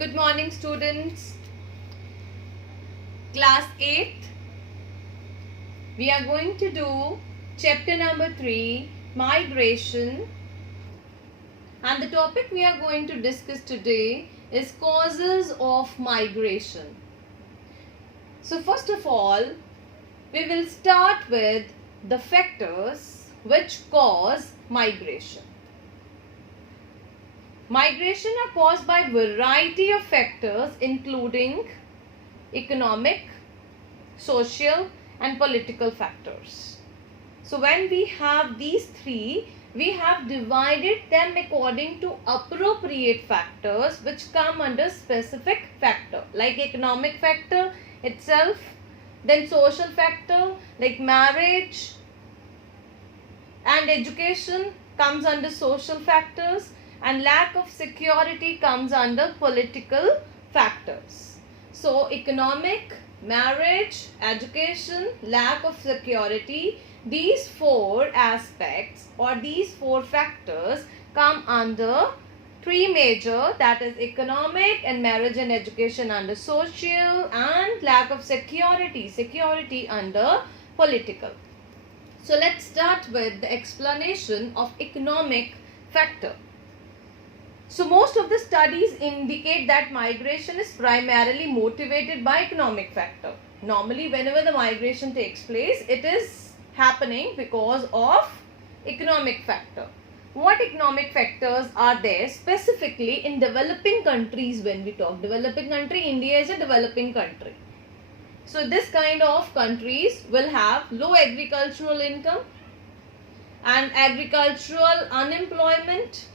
Good morning, students. Class 8th. We are going to do chapter number 3, Migration. And the topic we are going to discuss today is causes of migration. So first of all, we will start with the factors which cause migration. Migration are caused by a variety of factors including economic, social and political factors. So when we have these three, we have divided them according to appropriate factors which come under specific factor, like economic factor itself, then social factor like marriage and education comes under social factors, and lack of security comes under political factors. So economic, marriage, education, lack of security, these four aspects or these four factors come under three major, that is economic and marriage and education under social, and lack of security under political. So let's start with the explanation of economic factor. So most of the studies indicate that migration is primarily motivated by economic factor. Normally whenever the migration takes place, it is happening because of economic factor. What economic factors are there specifically in developing countries? When we talk developing country, India is a developing country. So this kind of countries will have low agricultural income and agricultural unemployment,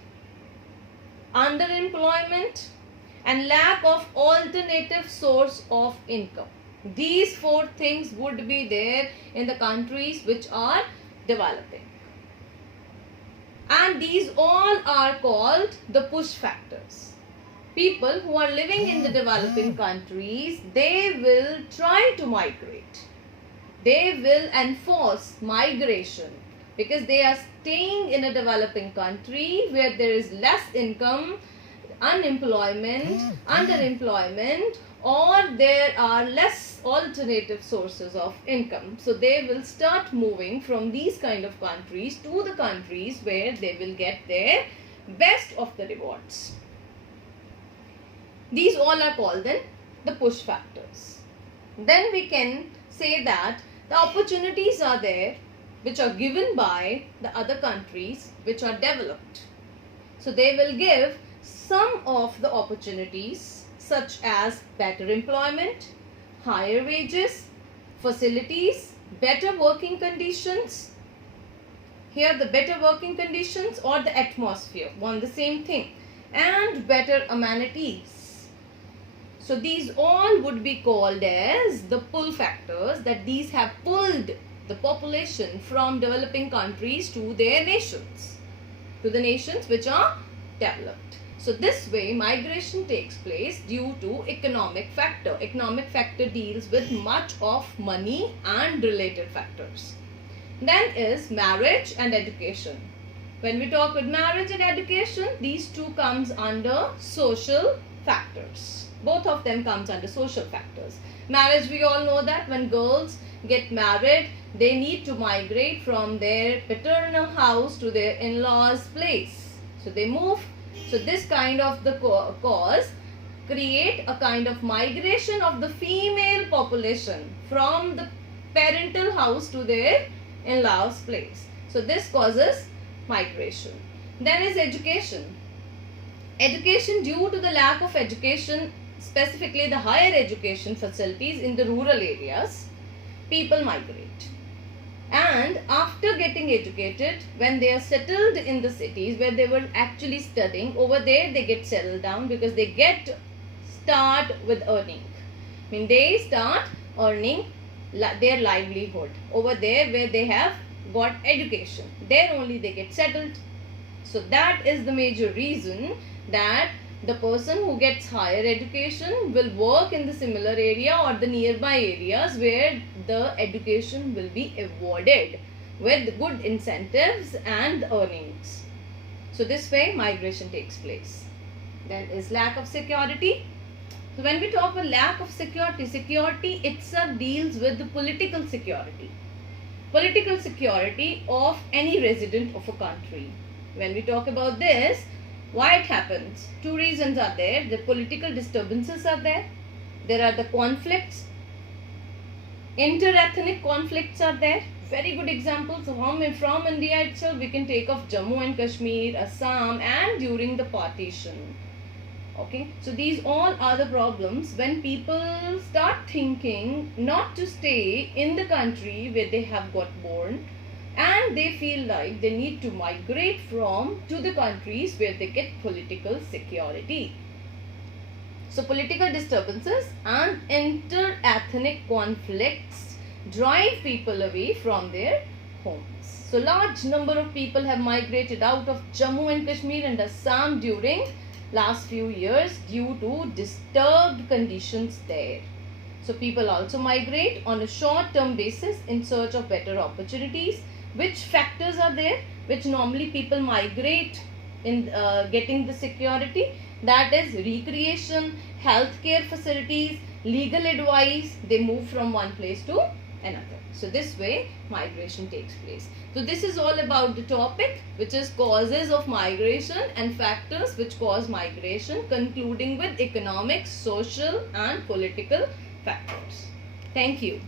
underemployment and lack of alternative source of income. These four things would be there in the countries which are developing. And these all are called the push factors. People who are living in the developing countries, they will try to migrate. They will enforce migration because they are staying in a developing country where there is less income, unemployment, underemployment, or there are less alternative sources of income. So they will start moving from these kind of countries to the countries where they will get their best of the rewards. These all are called then the push factors. Then we can say that the opportunities are there which are given by the other countries which are developed. So they will give some of the opportunities such as better employment, higher wages, facilities, better working conditions. Here the better working conditions or the atmosphere, one the same thing, and better amenities. So these all would be called as the pull factors, that these have pulled the population from developing countries to their nations, to the nations which are developed. So this way migration takes place due to economic factor. Economic factor deals with much of money and related factors. Then is marriage and education. When we talk with marriage and education, these two comes under social factors. Both of them comes under social factors. Marriage, we all know that when girls get married, they need to migrate from their paternal house to their in-laws' place. So they move. So this kind of the cause create a kind of migration of the female population from the parental house to their in-laws' place. So this causes migration. Then is education. Education, due to the lack of education, specifically the higher education facilities in the rural areas, people migrate. And after getting educated, when they are settled in the cities where they were actually studying, over there they get settled down because they start with earning. I mean, they start earning their livelihood over there where they have got education. There only they get settled. So that is the major reason that the person who gets higher education will work in the similar area or the nearby areas where the education will be awarded with good incentives and earnings. So this way migration takes place. Then is lack of security. So when we talk about lack of security, security itself deals with the political security. Political security of any resident of a country. When we talk about this, why it happens? Two reasons are there. The political disturbances are there. There are the conflicts. Inter-ethnic conflicts are there. Very good examples from India itself. We can take of Jammu and Kashmir, Assam, and during the partition. Okay, so these all are the problems when people start thinking not to stay in the country where they have got born, and they feel like they need to migrate from to the countries where they get political security. So political disturbances and inter-ethnic conflicts drive people away from their homes. So large number of people have migrated out of Jammu and Kashmir and Assam during last few years due to disturbed conditions there. So people also migrate on a short-term basis in search of better opportunities. Which factors are there which normally people migrate in getting the security? That is recreation, healthcare facilities, legal advice. They move from one place to another. So this way migration takes place. So this is all about the topic, which is causes of migration and factors which cause migration, concluding with economic, social and political factors. Thank you.